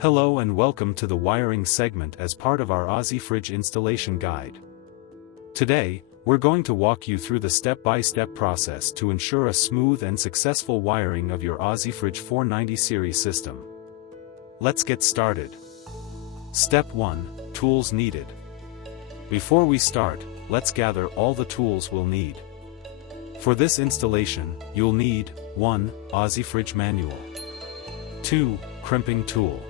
Hello and welcome to the wiring segment as part of our Ozefridge installation guide. Today, we're going to walk you through the step-by-step process to ensure a smooth and successful wiring of your Ozefridge 490 series system. Let's get started. Step 1. Tools needed. Before we start, let's gather all the tools we'll need. For this installation, you'll need 1. Ozefridge manual, 2. Crimping tool,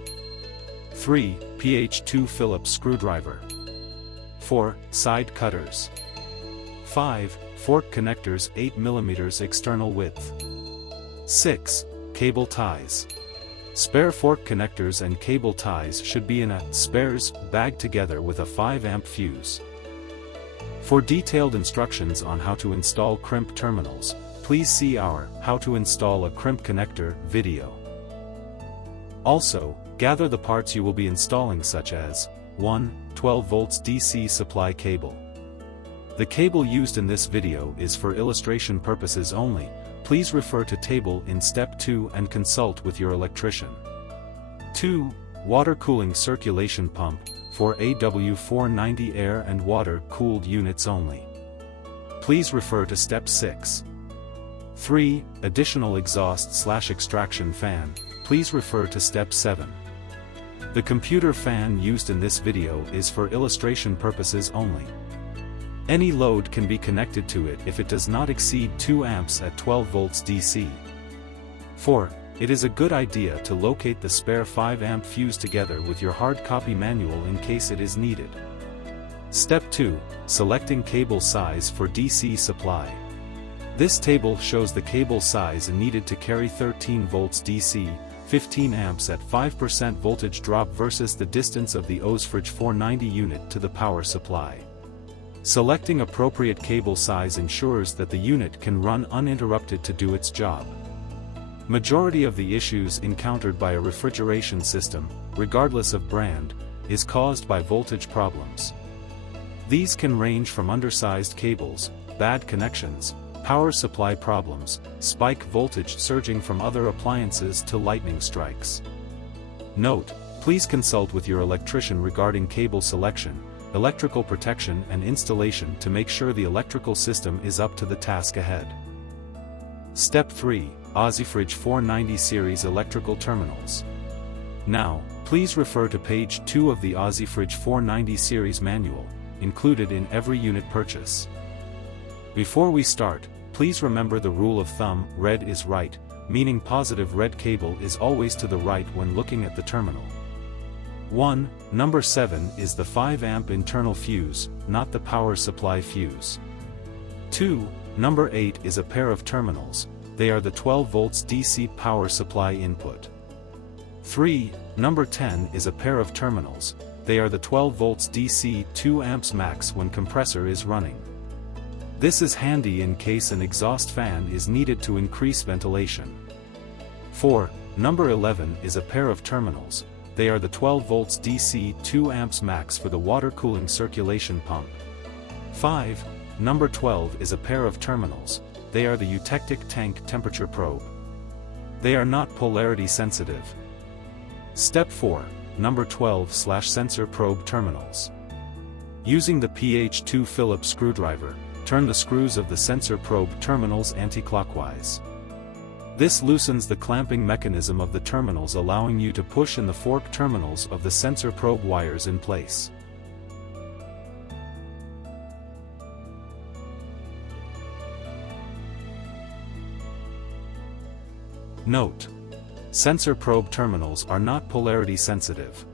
3. PH2 Phillips screwdriver, 4. Side cutters, 5. Fork connectors 8 mm external width, 6. Cable ties. Spare fork connectors and cable ties should be in a spares bag together with a 5 amp fuse. For detailed instructions on how to install crimp terminals, please see our How to Install a Crimp Connector video. Also, gather the parts you will be installing, such as 1. 12 volts DC supply cable. The cable used in this video is for illustration purposes only. Please refer to table in step 2 and consult with your electrician. 2. Water cooling circulation pump, for AW490 air and water cooled units only. Please refer to step 6. 3. Additional exhaust/extraction fan. Please refer to step 7. The computer fan used in this video is for illustration purposes only. Any load can be connected to it if it does not exceed 2 amps at 12 volts DC. 4. It is a good idea to locate the spare 5 amp fuse together with your hard copy manual in case it is needed. Step 2. Selecting cable size for DC supply. This table shows the cable size needed to carry 13 volts DC, 15 amps at 5% voltage drop versus the distance of the Ozefridge 490 unit to the power supply. Selecting appropriate cable size ensures that the unit can run uninterrupted to do its job. Majority of the issues encountered by a refrigeration system, regardless of brand, is caused by voltage problems. These can range from undersized cables, bad connections, power supply problems, spike voltage surging from other appliances to lightning strikes. Note: please consult with your electrician regarding cable selection, electrical protection and installation to make sure the electrical system is up to the task ahead. Step 3. Ozefridge 490 series electrical terminals. Now, please refer to page 2 of the Ozefridge 490 series manual, included in every unit purchase. Before we start, please remember the rule of thumb: red is right, meaning positive red cable is always to the right when looking at the terminal. 1. Number 7 is the 5 amp internal fuse, not the power supply fuse. 2. Number 8 is a pair of terminals. They are the 12 volts DC power supply input. 3. Number 10 is a pair of terminals. They are the 12 volts DC 2 amps max when compressor is running. This is handy in case an exhaust fan is needed to increase ventilation. 4. Number 11 is a pair of terminals. They are the 12 volts DC 2 amps max for the water cooling circulation pump. 5. Number 12 is a pair of terminals. They are the eutectic tank temperature probe. They are not polarity sensitive. Step 4. Number 12/sensor probe terminals. Using the PH2 Phillips screwdriver, turn the screws of the sensor probe terminals anti-clockwise. This loosens the clamping mechanism of the terminals, allowing you to push in the fork terminals of the sensor probe wires in place. Note: sensor probe terminals are not polarity sensitive.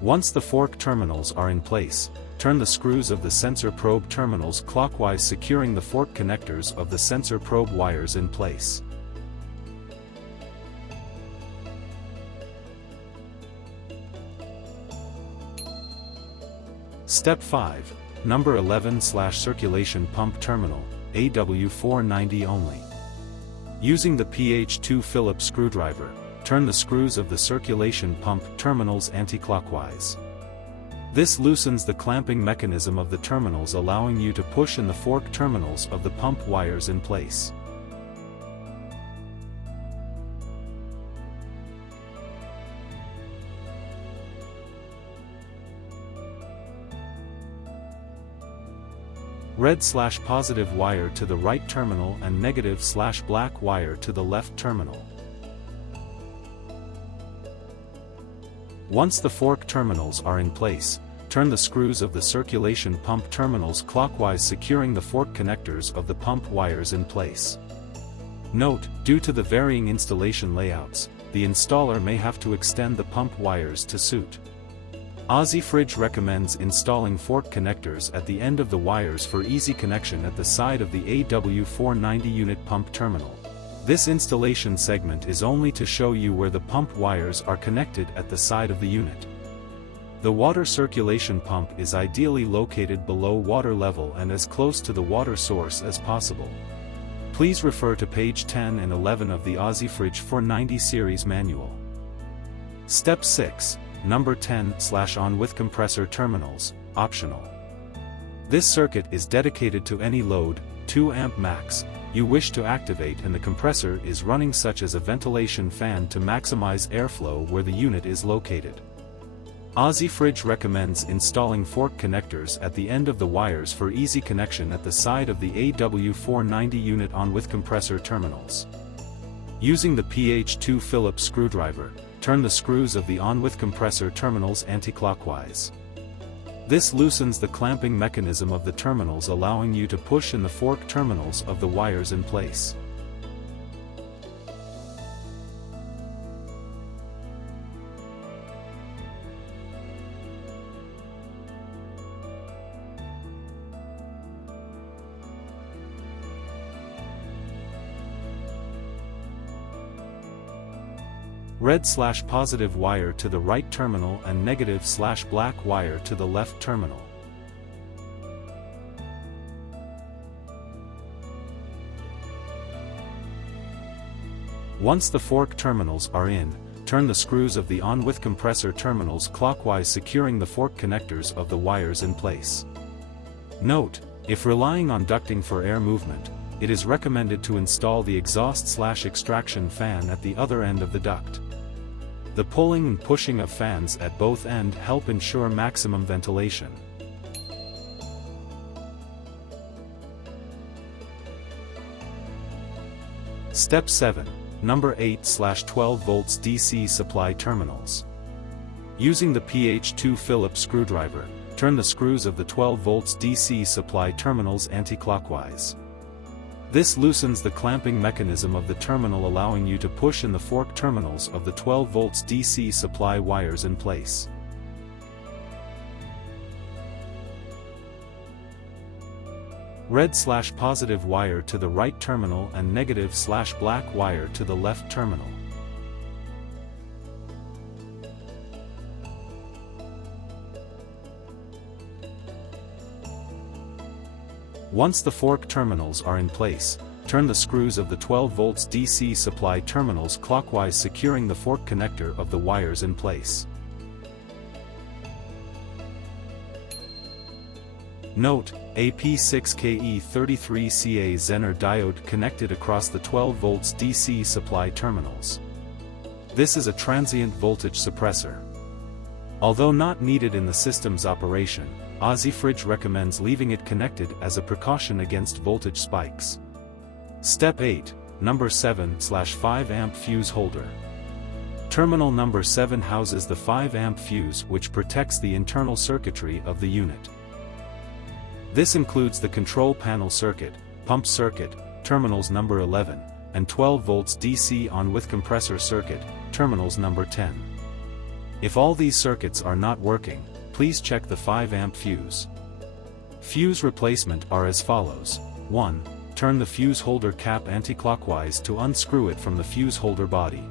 Once the fork terminals are in place, turn the screws of the sensor probe terminals clockwise, securing the fork connectors of the sensor probe wires in place. Step 5. Number 11/circulation pump terminal, AW490 only. Using the PH2 Phillips screwdriver, turn the screws of the circulation pump terminals anti-clockwise. This loosens the clamping mechanism of the terminals, allowing you to push in the fork terminals of the pump wires in place. Red/positive wire to the right terminal and negative/black wire to the left terminal. Once the fork terminals are in place, turn the screws of the circulation pump terminals clockwise, securing the fork connectors of the pump wires in place. Note, due to the varying installation layouts, the installer may have to extend the pump wires to suit. Ozefridge recommends installing fork connectors at the end of the wires for easy connection at the side of the AW490 unit pump terminal. This installation segment is only to show you where the pump wires are connected at the side of the unit. The water circulation pump is ideally located below water level and as close to the water source as possible. Please refer to page 10 and 11 of the Ozefridge A490 series manual. Step 6. Number 10/on with compressor terminals, optional. This circuit is dedicated to any load, 2 amp max, you wish to activate, and the compressor is running, such as a ventilation fan, to maximize airflow where the unit is located. Ozefridge recommends installing fork connectors at the end of the wires for easy connection at the side of the AW490 unit on with compressor terminals. Using the PH2 Phillips screwdriver, turn the screws of the on-with compressor terminals anti-clockwise. This loosens the clamping mechanism of the terminals, allowing you to push in the fork terminals of the wires in place. Red/positive wire to the right terminal and negative/black wire to the left terminal. Once the fork terminals are in, turn the screws of the on-with compressor terminals clockwise, securing the fork connectors of the wires in place. Note, if relying on ducting for air movement, it is recommended to install the exhaust/extraction fan at the other end of the duct. The pulling and pushing of fans at both ends help ensure maximum ventilation. Step 7. Number 8/12 volts DC supply terminals. Using the PH2 Phillips screwdriver, turn the screws of the 12 volts DC supply terminals anti-clockwise. This loosens the clamping mechanism of the terminal, allowing you to push in the fork terminals of the 12 volts DC supply wires in place. Red/positive wire to the right terminal and negative/black wire to the left terminal. Once the fork terminals are in place, turn the screws of the 12 volts DC supply terminals clockwise, securing the fork connector of the wires in place. Note, a P6KE33CA Zener diode connected across the 12 volts DC supply terminals. This is a transient voltage suppressor. Although not needed in the system's operation, Ozefridge recommends leaving it connected as a precaution against voltage spikes. Step 8. Number 7/5 amp fuse holder. Terminal number 7 houses the 5 amp fuse, which protects the internal circuitry of the unit. This includes the control panel circuit, pump circuit, terminals number 11, and 12 volts DC on with compressor circuit, terminals number 10. If all these circuits are not working, please check the 5 amp fuse. Fuse replacement are as follows. 1. Turn the fuse holder cap anti-clockwise to unscrew it from the fuse holder body.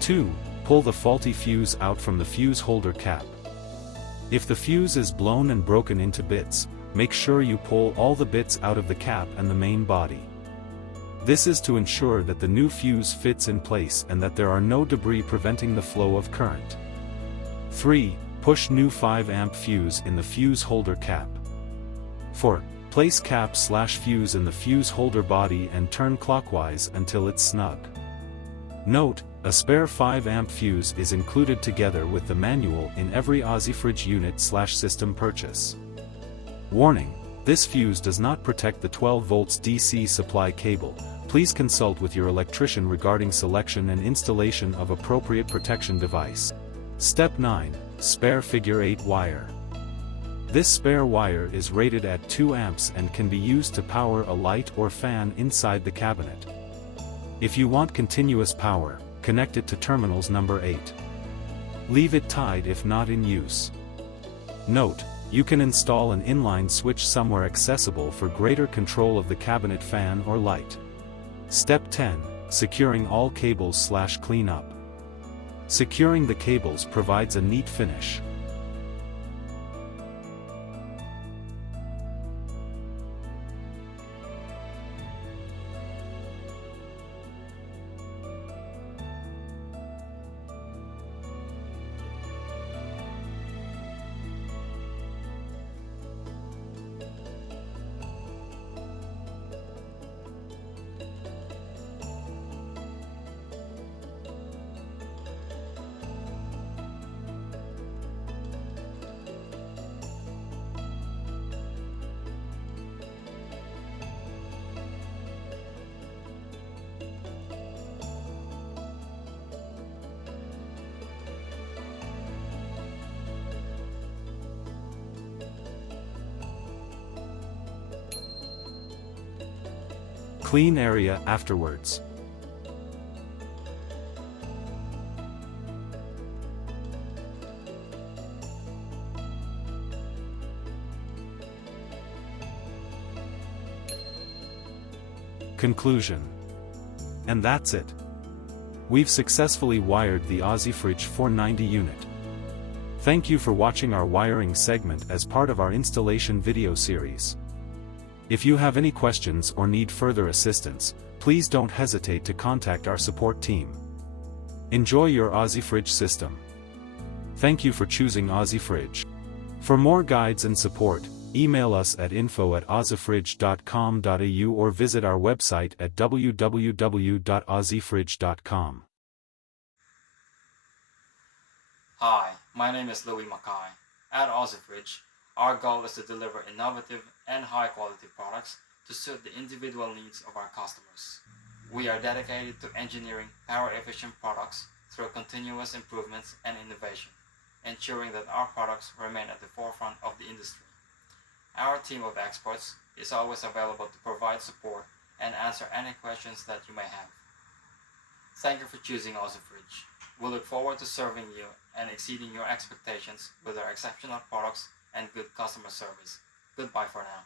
2. Pull the faulty fuse out from the fuse holder cap. If the fuse is blown and broken into bits, make sure you pull all the bits out of the cap and the main body. This is to ensure that the new fuse fits in place and that there are no debris preventing the flow of current. 3. Push new 5 amp fuse in the fuse holder cap. 4. Place cap/fuse in the fuse holder body and turn clockwise until it's snug. Note, a spare 5-amp fuse is included together with the manual in every Ozefridge unit/system purchase. Warning: this fuse does not protect the 12 volts DC supply cable. Please consult with your electrician regarding selection and installation of appropriate protection device. Step 9. Spare figure 8 wire. This spare wire is rated at 2 amps and can be used to power a light or fan inside the cabinet. If you want continuous power, connect it to terminals number 8. Leave it tied if not in use. Note, you can install an inline switch somewhere accessible for greater control of the cabinet fan or light. Step 10. Securing all cables/clean up. Securing the cables provides a neat finish. Clean area afterwards. Conclusion. And that's it. We've successfully wired the Ozefridge A490 unit. Thank you for watching our wiring segment as part of our installation video series. If you have any questions or need further assistance, please don't hesitate to contact our support team. Enjoy your Ozefridge system. Thank you for choosing Ozefridge. For more guides and support, email us at info@ozefridge.com.au or visit our website at www.ozefridge.com. Hi, my name is Louis Mackay. At Ozefridge, our goal is to deliver innovative and high-quality products to suit the individual needs of our customers. We are dedicated to engineering power-efficient products through continuous improvements and innovation, ensuring that our products remain at the forefront of the industry. Our team of experts is always available to provide support and answer any questions that you may have. Thank you for choosing Ozefridge. We look forward to serving you and exceeding your expectations with our exceptional products and good customer service. Goodbye for now.